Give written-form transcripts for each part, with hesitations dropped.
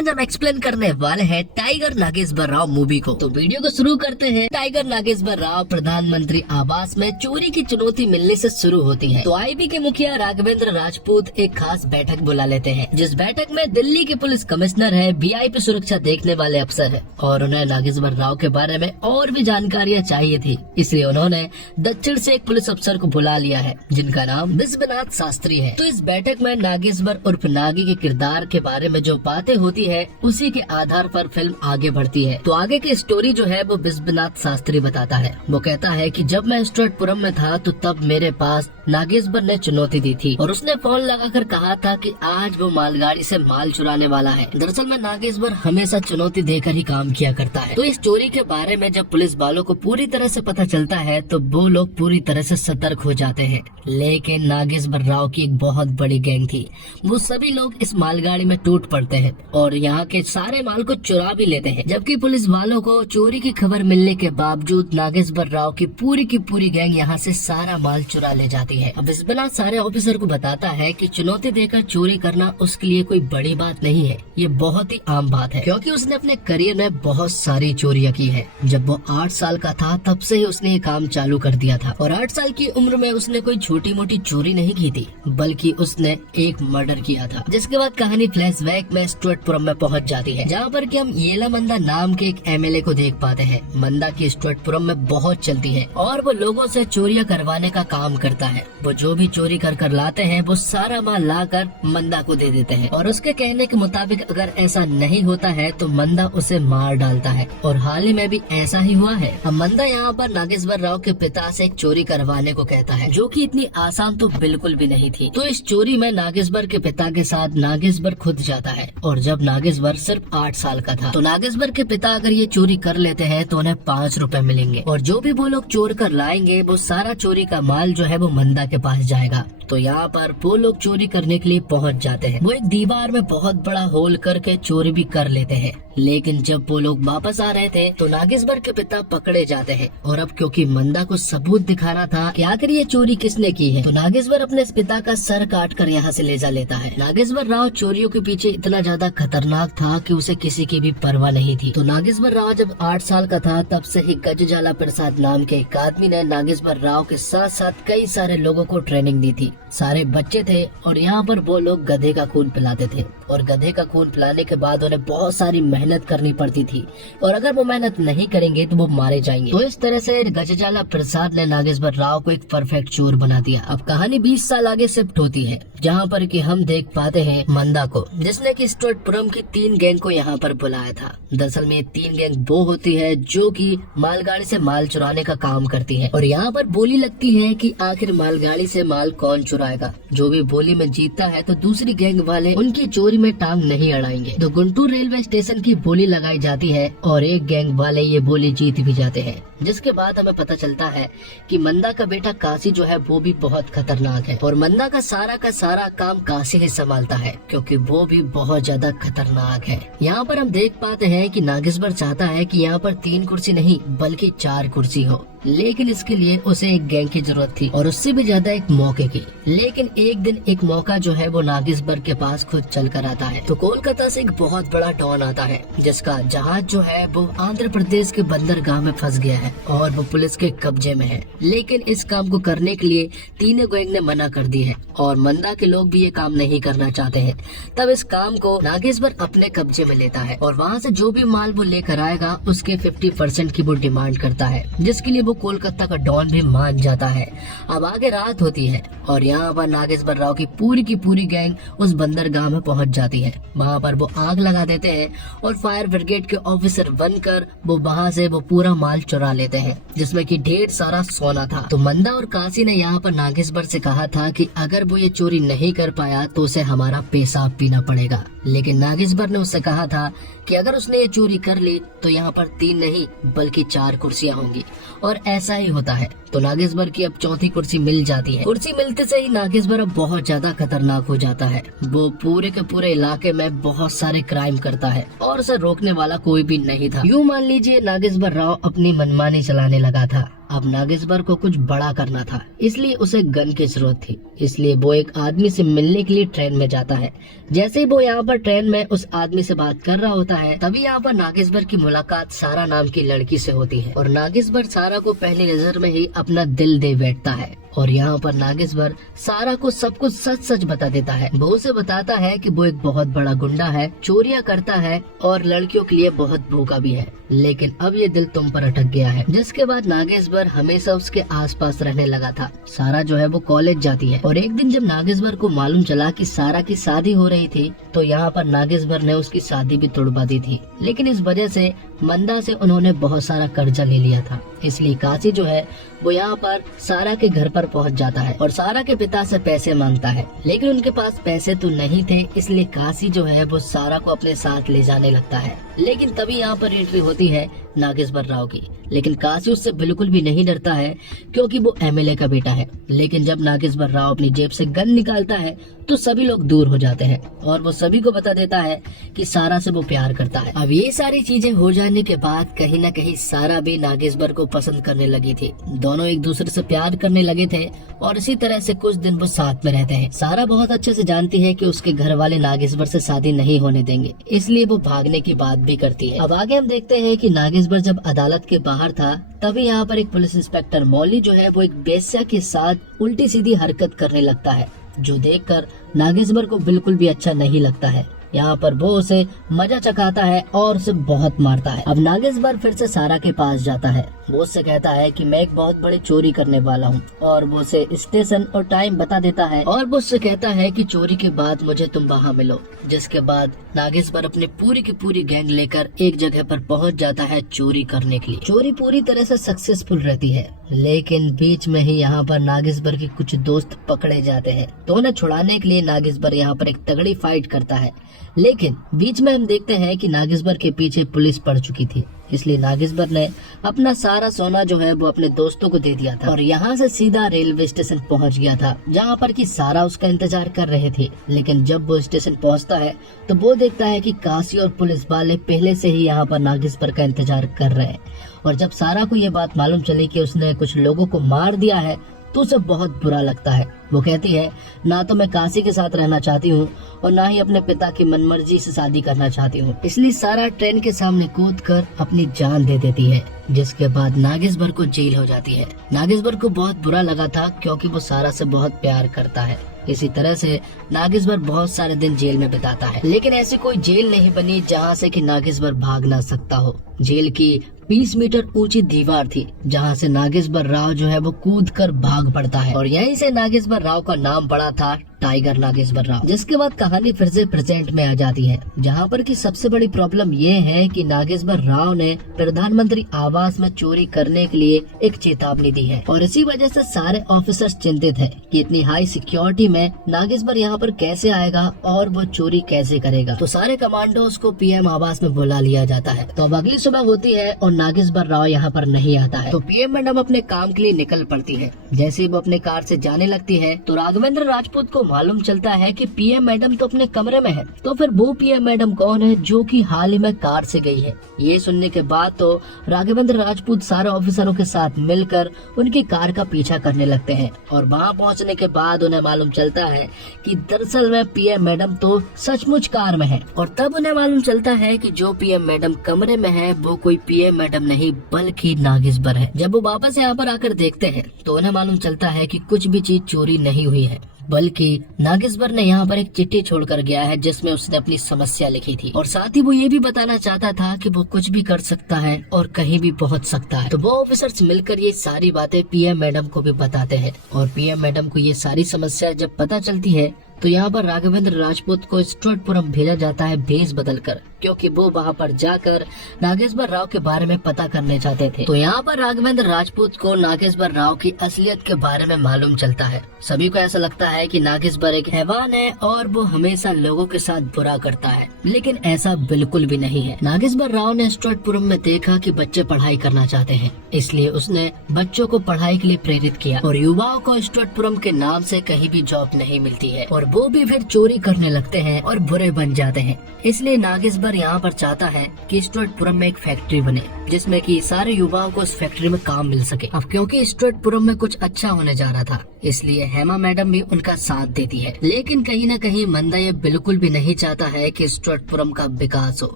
आज हम एक्सप्लेन करने वाले हैं टाइगर नागेश्वर राव मूवी को। तो वीडियो को शुरू करते हैं। टाइगर नागेश्वर राव प्रधानमंत्री आवास में चोरी की चुनौती मिलने से शुरू होती है। तो आईबी के मुखिया राघवेंद्र राजपूत एक खास बैठक बुला लेते हैं, जिस बैठक में दिल्ली के पुलिस कमिश्नर है, वीआईपी सुरक्षा देखने वाले अफसर है और उन्हें नागेश्वर राव के बारे में और भी जानकारियाँ चाहिए थी। इसलिए उन्होंने दक्षिण से एक पुलिस अफसर को बुला लिया है, जिनका नाम विश्वनाथ शास्त्री है। तो इस बैठक में नागेश्वर उर्फ नागी के किरदार के बारे में जो बातें होती है, उसी के आधार पर फिल्म आगे बढ़ती है। तो आगे की स्टोरी जो है वो विश्वनाथ शास्त्री बताता है। वो कहता है कि जब मैं स्ट्रेटपुरम में था तो तब मेरे पास नागेश्वर ने चुनौती दी थी और उसने फोन लगाकर कहा था कि आज वो मालगाड़ी से माल चुराने वाला है। दरअसल में नागेश्वर हमेशा चुनौती देकर ही काम किया करता है। तो इस चोरी के बारे में जब पुलिस वालों को पूरी तरह से पता चलता है तो वो लोग पूरी तरह से सतर्क हो जाते हैं। लेकिन नागेश्वर राव की एक बहुत बड़ी गैंग थी। वो सभी लोग इस मालगाड़ी में टूट पड़ते हैं और यहाँ के सारे माल को चुरा भी लेते हैं। जबकि पुलिस वालों को चोरी की खबर मिलने के बावजूद नागेश्वर राव की पूरी गैंग यहाँ से सारा माल चुरा ले जाती है। अब विश्वनाथ सारे ऑफिसर को बताता है कि चुनौती देकर चोरी करना उसके लिए कोई बड़ी बात नहीं है, ये बहुत ही आम बात है, क्योंकि उसने अपने करियर में बहुत सारी चोरियां की है। जब वो 8 साल का था तब से ही उसने ये काम चालू कर दिया था और 8 साल की उम्र में उसने कोई छोटी मोटी चोरी नहीं की थी, बल्कि उसने एक मर्डर किया था। जिसके बाद कहानी फ्लैशबैक में स्ट्रेटपुरम में पहुंच जाती है, जहाँ पर कि हम येला मंदा नाम के एक एमएलए को देख पाते हैं। मंदा की स्ट्रेटपुरम में बहुत चलती है और वो लोगों से चोरियां करवाने का काम करता है। वो जो भी चोरी कर लाते हैं वो सारा माल लाकर मंदा को दे देते हैं और उसके कहने के मुताबिक अगर ऐसा नहीं होता है तो मंदा उसे मार डालता है और हाल ही में भी ऐसा ही हुआ है। अब मंदा यहाँ पर नागेश्वर राव के पिता से एक चोरी करवाने को कहता है, जो कि इतनी आसान तो बिल्कुल भी नहीं थी। तो इस चोरी में नागेश्वर के पिता के साथ नागेश्वर खुद जाता है और जब नागेश्वर सिर्फ 8 साल का था तो नागेश्वर के पिता अगर ये चोरी कर लेते हैं तो उन्हें 5 रुपए मिलेंगे और जो भी वो लोग चोर कर लाएंगे वो सारा चोरी का माल जो है वो मंदा के पास जाएगा। तो यहाँ पर वो लोग चोरी करने के लिए पहुँच जाते हैं। वो एक दीवार में बहुत बड़ा होल करके चोरी भी कर लेते हैं। लेकिन जब वो लोग वापस आ रहे थे तो नागेश्वर के पिता पकड़े जाते हैं और अब क्योंकि मंदा को सबूत दिखाना था कि आखिर ये चोरी किसने की है, तो नागेश्वर अपने पिता का सर काट कर यहाँ से ले जा लेता है। नागेश्वर राव चोरियों के पीछे इतना ज्यादा खतरनाक था कि उसे किसी की भी परवाह नहीं थी। तो नागेश्वर राव जब 8 साल का था तब से ही गजजाला प्रसाद नाम के एक आदमी ने नागेश्वर राव के साथ साथ कई सारे लोगों को ट्रेनिंग दी थी। सारे बच्चे थे और यहाँ पर वो लोग गधे का खून पिलाते थे और गधे का खून पिलाने के बाद उन्हें बहुत सारी मेहनत करनी पड़ती थी और अगर वो मेहनत नहीं करेंगे तो वो मारे जाएंगे। तो इस तरह से गजजाला प्रसाद ने नागेश्वर राव को एक परफेक्ट चोर बना दिया। अब कहानी 20 साल आगे शिफ्ट होती है, जहाँ पर कि हम देख पाते हैं मंदा को, जिसने कि स्ट्रेटपुरम की 3 गैंग को यहाँ पर बुलाया था। दरअसल में 3 गैंग वो होती है जो कि मालगाड़ी से माल चुराने का काम करती है और यहाँ पर बोली लगती है कि आखिर मालगाड़ी से माल कौन चुराएगा। जो भी बोली में जीतता है तो दूसरी गैंग वाले उनकी चोरी में टांग नहीं अड़ाएंगे। तो गुंटूर रेलवे स्टेशन की बोली लगाई जाती है और एक गैंग वाले ये बोली जीत भी जाते हैं। जिसके बाद हमें पता चलता है कि मंदा का बेटा काशी जो है वो भी बहुत खतरनाक है और मंदा का सारा काम काशी ही संभालता है, क्योंकि वो भी बहुत ज्यादा खतरनाक है। यहाँ पर हम देख पाते हैं कि नागेश्वर चाहता है कि यहाँ पर 3 कुर्सी नहीं बल्कि 4 कुर्सी हो, लेकिन इसके लिए उसे एक गैंग की जरूरत थी और उससे भी ज्यादा एक मौके की। लेकिन एक दिन एक मौका जो है वो नागेश्वर के पास खुद चल कर आता है। तो कोलकाता से एक बहुत बड़ा डॉन आता है, जिसका जहाज जो है वो आंध्र प्रदेश के बंदरगाह में फंस गया है और वो पुलिस के कब्जे में है। लेकिन इस काम को करने के लिए 3 गैंग ने मना कर दी है और मंदा के लोग भी ये काम नहीं करना चाहते हैं। तब इस काम को नागेश्वर अपने कब्जे में लेता है और वहाँ से जो भी माल वो लेकर आएगा उसके 50% की वो डिमांड करता है, जिसके लिए वो कोलकाता का डॉन भी मान जाता है। अब आगे रात होती है और यहाँ पर नागेश्वर राव की पूरी गैंग उस बंदरगाह में पहुँच जाती है। वहाँ पर वो आग लगा देते हैं और फायर ब्रिगेड के ऑफिसर बनकर वो वहाँ से वो पूरा माल चुरा लेते हैं, जिसमें कि ढेर सारा सोना था। तो मंदा और काशी ने यहाँ पर नागेश्वर से कहा था कि अगर वो ये चोरी नहीं कर पाया तो उसे हमारा पेशाब पीना पड़ेगा। लेकिन नागेश्वर ने उससे कहा था कि अगर उसने ये चोरी कर ली तो यहाँ पर 3 नहीं बल्कि 4 कुर्सियाँ होंगी और ऐसा ही होता है। तो नागेश्वर की अब 4थी कुर्सी मिल जाती है। कुर्सी मिलते से ही नागेश्वर अब बहुत ज्यादा खतरनाक हो जाता है। वो पूरे के पूरे इलाके में बहुत सारे क्राइम करता है और उसे रोकने वाला कोई भी नहीं था। यूँ मान लीजिए नागेश्वर राव अपनी मनमानी चलाने लगा था अब नागेश्वर को कुछ बड़ा करना था, इसलिए उसे गन की जरूरत थी। इसलिए वो एक आदमी से मिलने के लिए ट्रेन में जाता है। जैसे ही वो यहाँ पर ट्रेन में उस आदमी से बात कर रहा होता है, तभी यहाँ पर नागेश्वर की मुलाकात सारा नाम की लड़की से होती है और नागेश्वर सारा को पहली नजर में ही अपना दिल दे बैठता है। और यहाँ पर नागेश्वर सारा को सब कुछ सच सच बता देता है। वो उसे बताता है कि वो एक बहुत बड़ा गुंडा है, चोरियां करता है और लड़कियों के लिए बहुत भूखा भी है, लेकिन अब ये दिल तुम पर अटक गया है। जिसके बाद नागेश्वर हमेशा उसके आसपास रहने लगा था। सारा जो है वो कॉलेज जाती है और एक दिन जब नागेश्वर को मालूम चला कि सारा की शादी हो रही थी, तो यहाँ पर नागेश्वर ने उसकी शादी भी तोड़वा दी थी। लेकिन इस वजह से मंदा से उन्होंने बहुत सारा कर्जा ले लिया था। इसलिए काशी जो है वो यहाँ पर सारा के घर पर पहुँच जाता है और सारा के पिता से पैसे मांगता है, लेकिन उनके पास पैसे तो नहीं थे। इसलिए काशी जो है वो सारा को अपने साथ ले जाने लगता है। लेकिन तभी यहाँ पर एंट्री होती है नागेश्वर राव की। लेकिन काशी उससे बिल्कुल भी नहीं डरता है, क्योंकि वो एमएलए का बेटा है। लेकिन जब नागेश्वर राव अपनी जेब से गन निकालता है तो सभी लोग दूर हो जाते हैं और वो सभी को बता देता है कि सारा से वो प्यार करता है। अब ये सारी चीजें हो जाने के बाद कहीं न कहीं सारा भी नागेश्वर को पसंद करने लगी थी। दोनों एक दूसरे से प्यार करने लगे थे और इसी तरह से कुछ दिन वो साथ में रहते हैं। सारा बहुत अच्छे से जानती है कि उसके घर वाले नागेश्वर से शादी नहीं होने देंगे, इसलिए वो भागने की बात भी करती है। अब आगे हम देखते हैं कि नागेश्वर जब अदालत के बाहर था, तभी यहाँ पर एक पुलिस इंस्पेक्टर मौली जो है वो एक बेस्या के साथ उल्टी सीधी हरकत करने लगता है, जो देखकर नागेश्वर को बिल्कुल भी अच्छा नहीं लगता है। यहाँ पर वो उसे मजा चखाता है और उसे बहुत मारता है। अब नागेश्वर फिर से सारा के पास जाता है। वो उससे कहता है कि मैं एक बहुत बड़ी चोरी करने वाला हूँ और वो उसे स्टेशन और टाइम बता देता है और वो उससे कहता है कि चोरी के बाद मुझे तुम वहाँ मिलो। जिसके बाद नागेश्वर अपने पूरी की पूरी गैंग लेकर एक जगह पर पहुँच जाता है चोरी करने के लिए। चोरी पूरी तरह से सक्सेसफुल रहती है, लेकिन बीच में ही यहाँ पर नागेश्वर के कुछ दोस्त पकड़े जाते हैं। तो उन्हें छुड़ाने के लिए नागेश्वर यहाँ पर एक तगड़ी फाइट करता है, लेकिन बीच में हम देखते हैं कि नागेश्वर के पीछे पुलिस पड़ चुकी थी। इसलिए नागेश्वर ने अपना सारा सोना जो है वो अपने दोस्तों को दे दिया था और यहाँ से सीधा रेलवे स्टेशन पहुँच गया था, जहाँ पर कि सारा उसका इंतजार कर रहे थे। लेकिन जब वो स्टेशन पहुँचता है तो वो देखता है कि काशी और पुलिस वाले पहले से ही यहाँ पर नागेश्वर का इंतजार कर रहे हैं। और जब सारा को ये बात मालूम चली कि उसने कुछ लोगों को मार दिया है, तो उसे बहुत बुरा लगता है। वो कहती है, ना तो मैं काशी के साथ रहना चाहती हूँ और ना ही अपने पिता की मनमर्जी से शादी करना चाहती हूँ। इसलिए सारा ट्रेन के सामने कूदकर अपनी जान दे देती है। जिसके बाद नागेश्वर को जेल हो जाती है। नागेश्वर को बहुत बुरा लगा था, क्योंकि वो सारा से बहुत प्यार करता है। इसी तरह से नागेश्वर बहुत सारे दिन जेल में बिताता है, लेकिन ऐसी कोई जेल नहीं बनी जहाँ से कि नागेश्वर भाग ना सकता हो। जेल की 20 मीटर ऊंची दीवार थी, जहाँ से नागेश्वर राव जो है वो कूदकर भाग पड़ता है और यहीं से नागेश्वर राव का नाम पड़ा था टाइगर नागेश्वर राव। जिसके बाद कहानी फिर से प्रेजेंट में आ जाती है, जहाँ पर कि सबसे बड़ी प्रॉब्लम ये है कि नागेश्वर राव ने प्रधानमंत्री आवास में चोरी करने के लिए एक चेतावनी दी है और इसी वजह से सारे ऑफिसर्स चिंतित है कि इतनी हाई सिक्योरिटी में नागेश्वर यहाँ पर कैसे आएगा और वो चोरी कैसे करेगा। तो सारे कमांडोज को पीएम आवास में बुला लिया जाता है। तो अब अगली सुबह होती है और नागेश्वर राव यहाँ पर नहीं आता है। तो पीएम मैडम अपने काम के लिए निकल पड़ती है। जैसे ही वो अपने कार से जाने लगती है तो राघवेंद्र राजपूत को मालूम चलता है कि पीएम मैडम तो अपने कमरे में है। तो फिर वो पीएम मैडम कौन है जो कि हाल ही में कार से गई है? ये सुनने के बाद तो राघवेंद्र राजपूत सारे ऑफिसरों के साथ मिलकर उनकी कार का पीछा करने लगते हैं और वहाँ पहुँचने के बाद उन्हें मालूम चलता है कि दरअसल में पीएम मैडम तो सचमुच कार में है। और तब उन्हें मालूम चलता है कि जो पीएम मैडम कमरे में है वो कोई पीएम मैडम नहीं बल्कि नागेश्वर है। जब वो वापस यहाँ पर आकर देखते हैं तो उन्हें मालूम चलता है कि कुछ भी चीज चोरी नहीं हुई है, बल्कि नागेश्वर ने यहाँ पर एक चिट्ठी छोड़कर गया है जिसमें उसने अपनी समस्या लिखी थी और साथ ही वो ये भी बताना चाहता था कि वो कुछ भी कर सकता है और कहीं भी पहुँच सकता है। तो वो ऑफिसर्स मिलकर ये सारी बातें पीएम मैडम को भी बताते हैं और पीएम मैडम को ये सारी समस्या जब पता चलती है तो यहाँ पर राघवेंद्र राजपूत को स्ट्रोटपुरम भेजा जाता है भेष बदलकर, क्योंकि वो वहाँ पर जाकर नागेश्वर राव के बारे में पता करने चाहते थे। तो यहाँ पर राघवेंद्र राजपूत को नागेश्वर राव की असलियत के बारे में मालूम चलता है। सभी को ऐसा लगता है कि नागेश्वर एक हैवान है और वो हमेशा लोगों के साथ बुरा करता है, लेकिन ऐसा बिल्कुल भी नहीं है। नागेश्वर राव ने स्ट्रोटपुरम में देखा कि बच्चे पढ़ाई करना चाहते हैं, इसलिए उसने बच्चों को पढ़ाई के लिए प्रेरित किया और युवाओं को स्ट्रोटपुरम के नाम से कहीं भी जॉब नहीं मिलती है और वो भी फिर चोरी करने लगते हैं और बुरे बन जाते हैं। इसलिए नागेश्वर यहाँ पर चाहता है कि स्टुअर्टपुरम में एक फैक्ट्री बने जिसमें कि सारे युवाओं को उस फैक्ट्री में काम मिल सके। अब क्योंकि स्टुअर्टपुरम में कुछ अच्छा होने जा रहा था, इसलिए हेमा मैडम भी उनका साथ देती है। लेकिन कहीं न कहीं मंदा ये बिल्कुल भी नहीं चाहता है कि स्टुअर्टपुरम का विकास हो।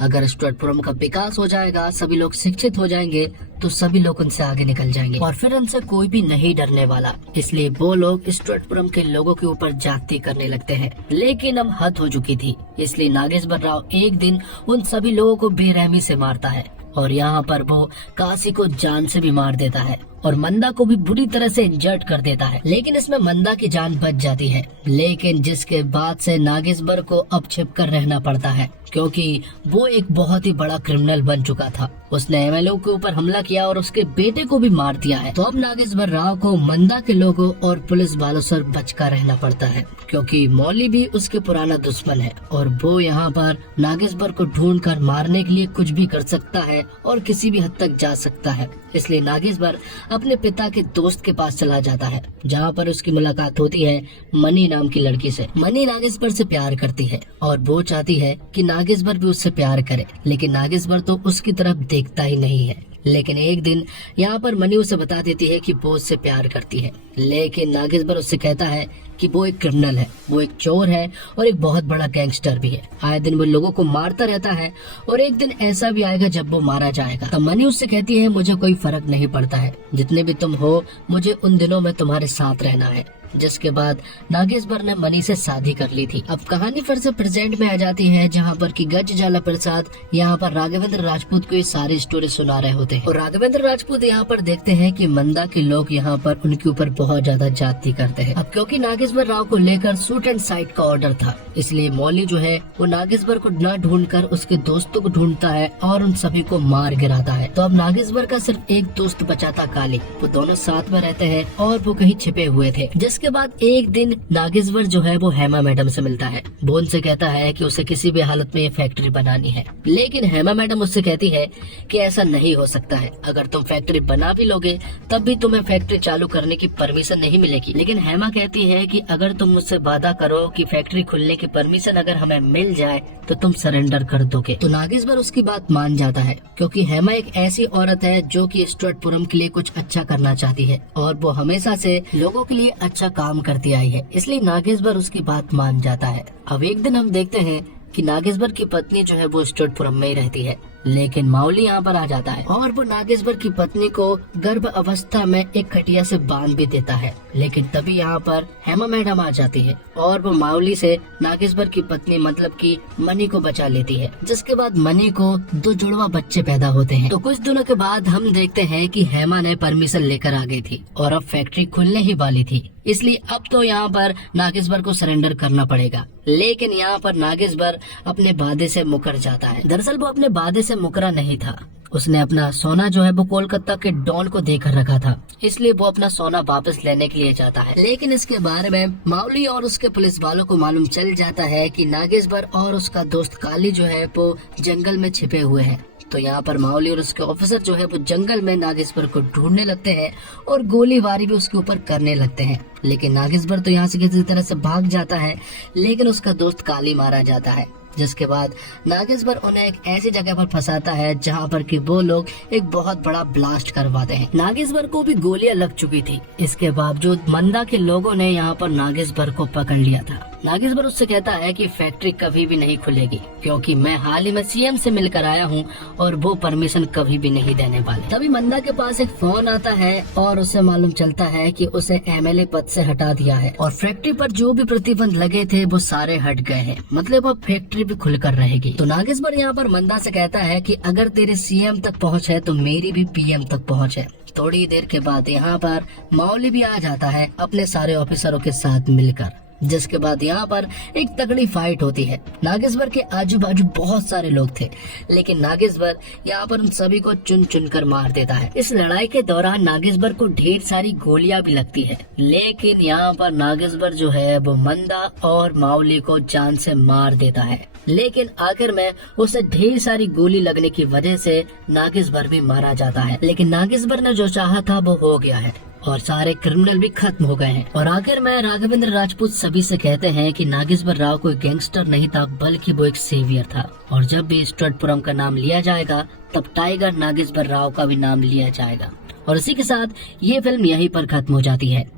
अगर स्टुअर्टपुरम का विकास हो जाएगा, सभी लोग शिक्षित हो जाएंगे, तो सभी लोग उनसे आगे निकल जाएंगे और फिर उनसे कोई भी नहीं डरने वाला। इसलिए वो लोग स्टुअर्टपुरम के लोगों के ऊपर जाति करने लगते हैं। लेकिन अब हद हो चुकी थी, इसलिए नागेश्वर राव एक दिन उन सभी लोगों को बेरहमी से मारता है और यहाँ पर वो काशी को जान से भी मार देता है और मंदा को भी बुरी तरह से इंजर्ड कर देता है। लेकिन इसमें मंदा की जान बच जाती है। लेकिन जिसके बाद से नागेश्वर को अब छिपकर रहना पड़ता है, क्योंकि वो एक बहुत ही बड़ा क्रिमिनल बन चुका था। उसने एमएलए के ऊपर हमला किया और उसके बेटे को भी मार दिया है। तो अब नागेश्वर राव को मंदा के लोगों और पुलिस वालों से बचकर रहना पड़ता है, क्योंकि मौली भी उसके पुराना दुश्मन है और वो यहाँ पर नागेश्वर को ढूंढ कर मारने के लिए कुछ भी कर सकता है और किसी भी हद तक जा सकता है। इसलिए नागेश्वर अपने पिता के दोस्त के पास चला जाता है, जहाँ पर उसकी मुलाकात होती है मनी नाम की लड़की से। मनी नागेश्वर से प्यार करती है और वो चाहती है कि नागेश्वर भी उससे प्यार करे, लेकिन नागेश्वर तो उसकी तरफ देखता ही नहीं है। लेकिन एक दिन यहाँ पर मनी उसे बता देती है कि वो उससे प्यार करती है, लेकिन नागेश्वर उससे कहता है कि वो एक क्रिमिनल है, वो एक चोर है और एक बहुत बड़ा गैंगस्टर भी है। आए दिन वो लोगों को मारता रहता है और एक दिन ऐसा भी आएगा जब वो मारा जाएगा। तब मनी उससे कहती है, मुझे कोई फर्क नहीं पड़ता है, जितने भी तुम हो, मुझे उन दिनों में तुम्हारे साथ रहना है। जिसके बाद नागेश्वर ने मनी से शादी कर ली थी। अब कहानी फिर से प्रेजेंट में आ जाती है, जहाँ पर कि गज जाला प्रसाद यहाँ पर राघवेंद्र राजपूत को ये सारी स्टोरी सुना रहे होते हैं और राघवेंद्र राजपूत यहाँ पर देखते हैं कि मंदा के लोग यहाँ पर उनके ऊपर बहुत ज्यादा जाति करते हैं। अब क्योंकि नागेश्वर राव को लेकर शूट एंड साइट का ऑर्डर था, इसलिए मौली जो है वो नागेश्वर को न ढूंढकर उसके दोस्तों को ढूंढता है और उन सभी को मार गिराता है। तो अब नागेश्वर का सिर्फ एक दोस्त बचा था, काली। वो दोनों साथ में रहते हैं और वो कहीं छिपे हुए थे। जिसके बाद एक दिन नागेश्वर जो है वो हेमा मैडम से मिलता है। वो उनसे कहता है कि उसे किसी भी हालत में ये फैक्ट्री बनानी है, लेकिन हेमा मैडम उससे कहती है कि ऐसा नहीं हो सकता है। अगर तुम फैक्ट्री बना भी लोगे तब भी तुम्हें फैक्ट्री चालू करने की परमिशन नहीं मिलेगी। लेकिन हेमा कहती है कि अगर तुम मुझसे वादा करो कि फैक्ट्री खुलने की परमिशन अगर हमें मिल जाए तो तुम सरेंडर कर दोगे। तो नागेश्वर उसकी बात मान जाता है, क्योंकि हेमा एक ऐसी औरत है जो कि स्टुअर्टपुरम के लिए कुछ अच्छा करना चाहती है और वो हमेशा से लोगों के लिए अच्छा काम करती आई है। इसलिए नागेश्वर उसकी बात मान जाता है। अब एक दिन हम देखते हैं कि नागेश्वर की पत्नी जो है वो स्टुअर्टपुरम में ही रहती है, लेकिन माउली यहाँ पर आ जाता है और वो नागेश्वर की पत्नी को गर्भ अवस्था में एक खटिया से बांध भी देता है। लेकिन तभी यहाँ पर हेमा मैडम आ जाती है और वो माउली से नागेश्वर की पत्नी मतलब कि मनी को बचा लेती है। जिसके बाद मनी को 2 जुड़वा बच्चे पैदा होते हैं। तो कुछ दिनों के बाद हम देखते हैं कि हेमा ने परमिशन लेकर आ गई थी और अब फैक्ट्री खुलने ही वाली थी, इसलिए अब तो यहाँ पर नागेश्वर को सरेंडर करना पड़ेगा। लेकिन यहाँ पर नागेश्वर अपने वादे से मुकर जाता है। दरअसल वो अपने वादे से मुकरा नहीं था, उसने अपना सोना जो है वो कोलकाता के डॉन को देकर रखा था, इसलिए वो अपना सोना वापस लेने के लिए जाता है। लेकिन इसके बारे में माउली और उसके पुलिस वालों को मालूम चल जाता है कि नागेश्वर और उसका दोस्त काली जो है वो जंगल में छिपे हुए हैं। तो यहाँ पर माउली और उसके ऑफिसर जो है वो जंगल में नागेश्वर को ढूंढने लगते हैं और गोलीबारी भी उसके ऊपर करने लगते हैं। लेकिन नागेश्वर तो यहाँ से किसी तरह से भाग जाता है, लेकिन उसका दोस्त काली मारा जाता है। जिसके बाद नागेश्वर उन्हें एक ऐसी जगह पर फंसाता है जहाँ पर कि वो लोग एक बहुत बड़ा ब्लास्ट करवाते हैं। नागेश्वर को भी गोलियां लग चुकी थी। इसके बावजूद मंदा के लोगों ने यहाँ पर नागेश्वर को पकड़ लिया था। नागेश्वर उससे कहता है कि फैक्ट्री कभी भी नहीं खुलेगी, क्योंकि मैं हाल ही में सीएम से मिलकर आया हूँ और वो परमिशन कभी भी नहीं देने वाले। तभी मंदा के पास एक फोन आता है और उसे मालूम चलता है कि उसे एमएलए पद से हटा दिया है और फैक्ट्री पर जो भी प्रतिबंध लगे थे वो सारे हट गए हैं, मतलब अब फैक्ट्री भी खुलकर रहेगी। तो नागेश्वर यहाँ पर मंदा से कहता है कि अगर तेरे सीएम तक पहुँच है तो मेरी भी पीएम तक पहुँच है। थोड़ी देर के बाद यहाँ पर माउली भी आ जाता है अपने सारे ऑफिसरों के साथ मिलकर। जिसके बाद यहाँ पर एक तगड़ी फाइट होती है। नागेश्वर के आजू बाजू बहुत सारे लोग थे, लेकिन नागेश्वर यहाँ पर उन सभी को चुन चुन कर मार देता है। इस लड़ाई के दौरान नागेश्वर को ढेर सारी गोलियां भी लगती है, लेकिन यहाँ पर नागेश्वर जो है वो मंदा और माउली को जान से मार देता है। लेकिन आखिर में उसे ढेर सारी गोली लगने की वजह से नागेश्वर भी मारा जाता है। लेकिन नागेश्वर ने जो चाहा था वो हो गया है और सारे क्रिमिनल भी खत्म हो गए हैं। और आखिर में राघवेंद्र राजपूत सभी से कहते हैं कि नागेश्वर राव कोई गैंगस्टर नहीं था, बल्कि वो एक सेवियर था। और जब भी स्टडपुरम का नाम लिया जाएगा तब टाइगर नागेश्वर राव का भी नाम लिया जाएगा। और इसी के साथ ये फिल्म यहीं पर खत्म हो जाती है।